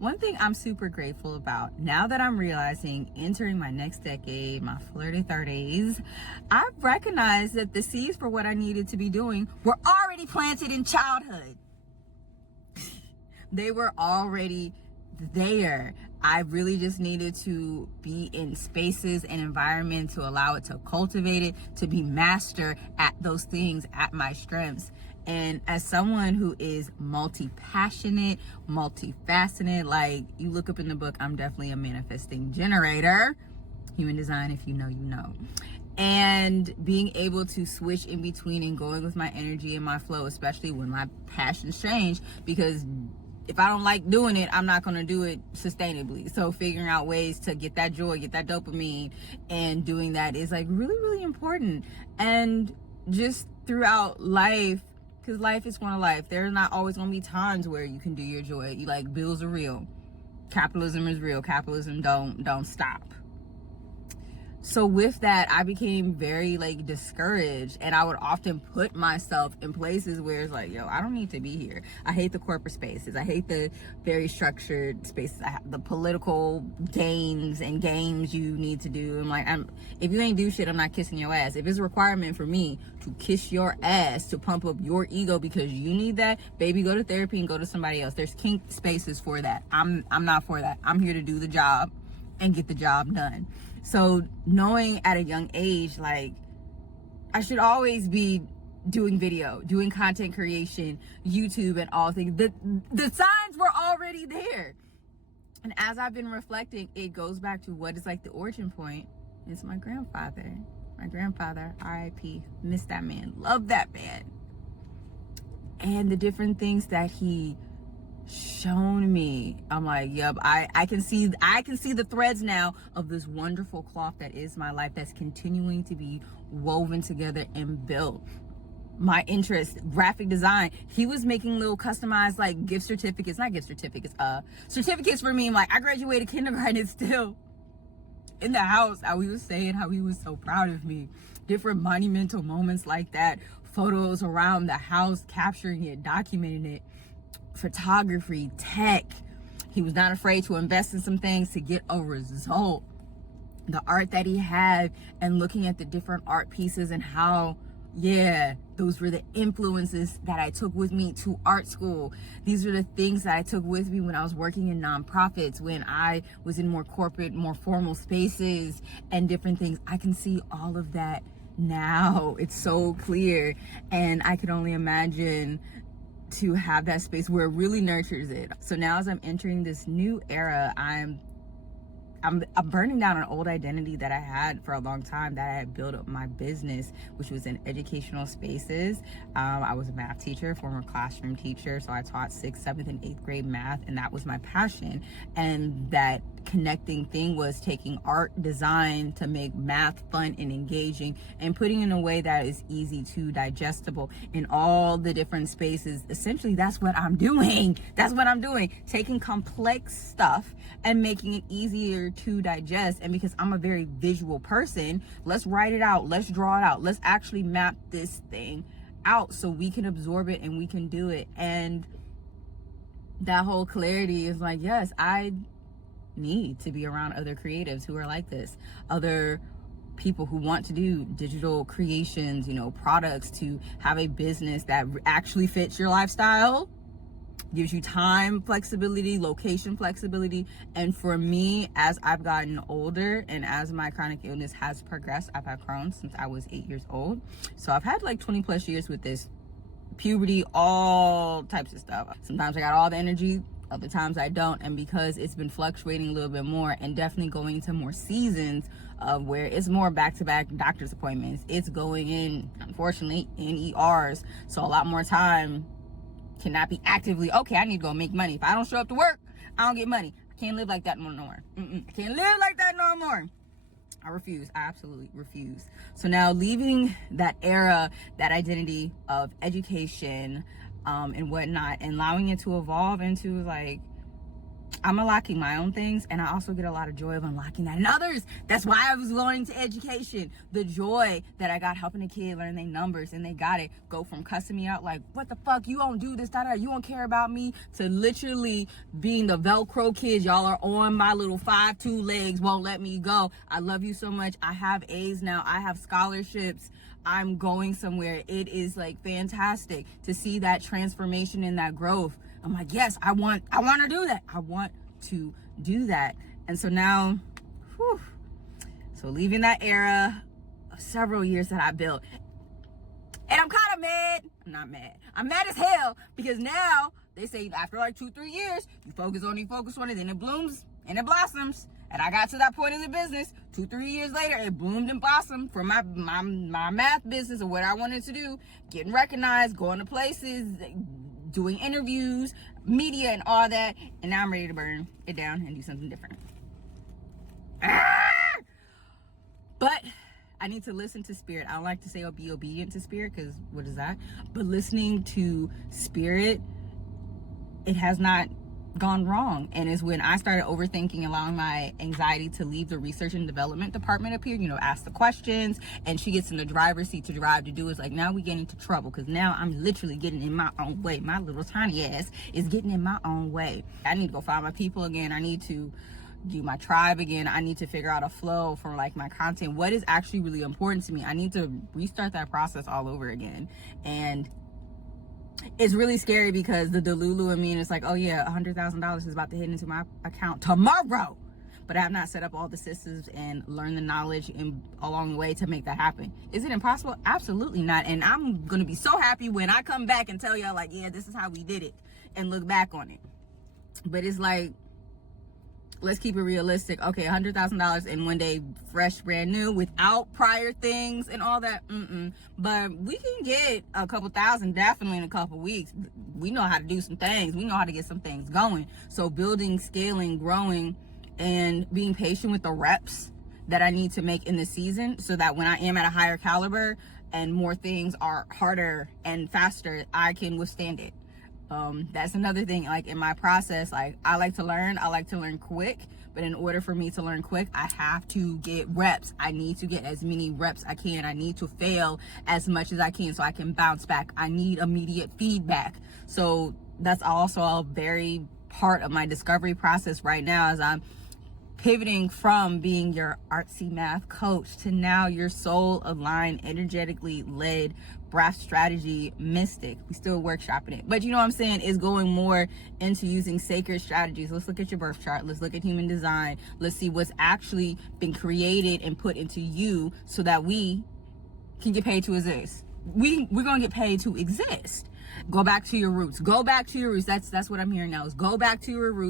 one thing I'm super grateful about now that I'm realizing entering my next decade, my flirty 30s, I've recognized that the seeds for what I needed to be doing were already planted in childhood. They were already there. I really just needed to be in spaces and environments to allow it to cultivate it, to be master at those things, at my strengths. And as someone who is multi-passionate, multifaceted, like you look up in the book, I'm definitely a manifesting generator. Human design, if you know, you know. And being able to switch in between and going with my energy and my flow, especially when my passions change, because if I don't like doing it, I'm not going to do it sustainably. So figuring out ways to get that joy, get that dopamine, and doing that is like really, really important. And just throughout life, because life is one of life, there's not always going to be times where you can do your joy. You like, bills are real. Capitalism is real. Capitalism don't stop. So with that, I became very like discouraged, and I would often put myself in places where it's like, yo, I don't need to be here. I hate the corporate spaces. I hate the very structured spaces. The political games and games you need to do. I'm like, if you ain't do shit, I'm not kissing your ass. If it's a requirement for me to kiss your ass to pump up your ego because you need that, baby, go to therapy and go to somebody else. There's kink spaces for that. I'm not for that. I'm here to do the job and get the job done. So knowing at a young age, like, I should always be doing video, doing content creation, YouTube and all things. The signs were already there. And as I've been reflecting, it goes back to what is like the origin point. It's my grandfather. My grandfather, RIP, miss that man, love that man. And the different things that he shown me, I'm like, yep, I can see the threads now of this wonderful cloth that is my life, that's continuing to be woven together and built. My interest, graphic design, he was making little customized like certificates for me. I'm like, I graduated kindergarten, it's still in the house. How he was saying how he was so proud of me. Different monumental moments like that, photos around the house, capturing it, documenting it. Photography, tech. He was not afraid to invest in some things to get a result. The art that he had, and looking at the different art pieces and how, yeah, those were the influences that I took with me to art school. These are the things that I took with me when I was working in nonprofits, when I was in more corporate, more formal spaces and different things. I can see all of that now. It's so clear. And I could only imagine to have that space where it really nurtures it. So now as I'm entering this new era, I'm burning down an old identity that I had for a long time, that I had built up my business, which was in educational spaces. I was a math teacher, former classroom teacher. So I taught 6th, 7th, and 8th grade math, and that was my passion. And that connecting thing was taking art design to make math fun and engaging, and putting in a way that is easy to digestible in all the different spaces. Essentially, that's what I'm doing. Taking complex stuff and making it easier to digest. And because I'm a very visual person, let's write it out, let's draw it out, let's actually map this thing out so we can absorb it and we can do it. And that whole clarity is like, yes, I need to be around other creatives who are like this, other people who want to do digital creations, products, to have a business that actually fits your lifestyle, gives you time flexibility, location flexibility. And for me, as I've gotten older and as my chronic illness has progressed, I've had Crohn's since I was 8 years old. So I've had like 20 plus years with this, puberty, all types of stuff. Sometimes I got all the energy, other times I don't. And because it's been fluctuating a little bit more, and definitely going into more seasons of where it's more back-to-back doctor's appointments, it's going in, unfortunately, in ERs. So a lot more time cannot be actively, okay, I need to go make money. If I don't show up to work, I don't get money. I can't live like that no more. I can't live like that no more. I refuse. I absolutely refuse. So now, leaving that era, that identity of education and whatnot, and allowing it to evolve into like I'm unlocking my own things, and I also get a lot of joy of unlocking that in others. That's why I was going to education. The joy that I got helping a kid learn their numbers, and they got it, go from cussing me out like, what the fuck, you don't do this, you don't care about me, to literally being the Velcro kids. Y'all are on my little 5'2" legs, won't let me go. I love you so much. I have A's now. I have scholarships. I'm going somewhere. It is like fantastic to see that transformation and that growth. I'm like, yes, I want to do that. I want to do that. And so now, so leaving that era of several years that I built, and I'm kind of mad. I'm not mad. I'm mad as hell, because now they say after like 2-3 years, you focus on it, then it blooms and it blossoms. And I got to that point in the business 2-3 years later, it bloomed and blossomed for my math business, or what I wanted to do, getting recognized, going to places, doing interviews, media, and all that. And now I'm ready to burn it down and do something different. But I need to listen to spirit. I don't like to say, oh, be obedient to spirit, because what is that? But listening to spirit, it has not gone wrong. And it's when I started overthinking, allowing my anxiety to leave the research and development department up here, ask the questions, and she gets in the driver's seat to drive to do. It's like, now we get into trouble, because now I'm literally getting in my own way. My little tiny ass is getting in my own way. I need to go find my people again. I need to do my tribe again. I need to figure out a flow for like my content. What is actually really important to me? I need to restart that process all over again. And it's really scary, because the Delulu in me, and it's like, oh yeah, $100,000 is about to hit into my account tomorrow. But I have not set up all the systems and learned the knowledge along the way to make that happen. Is it impossible? Absolutely not. And I'm going to be so happy when I come back and tell y'all like, yeah, this is how we did it, and look back on it. But it's like, let's keep it realistic. Okay, $100,000 in one day, fresh, brand new, without prior things and all that. But we can get a couple thousand definitely in a couple weeks. We know how to do some things. We know how to get some things going. So building, scaling, growing, and being patient with the reps that I need to make in the season, so that when I am at a higher caliber and more things are harder and faster, I can withstand it. That's another thing, like in my process, like I like to learn quick, but in order for me to learn quick, I have to get reps. I need to get as many reps I can. I need to fail as much as I can so I can bounce back. I need immediate feedback. So that's also a very part of my discovery process right now, as I'm pivoting from being your artsy math coach to now your soul aligned, energetically led breath strategy mystic. We still workshopping it, but you know what I'm saying, is going more into using sacred strategies. Let's look at your birth chart. Let's look at human design. Let's see what's actually been created and put into you, so that we can get paid to exist. We're gonna get paid to exist. Go back to your roots. Go back to your roots. That's what I'm hearing now, is go back to your roots.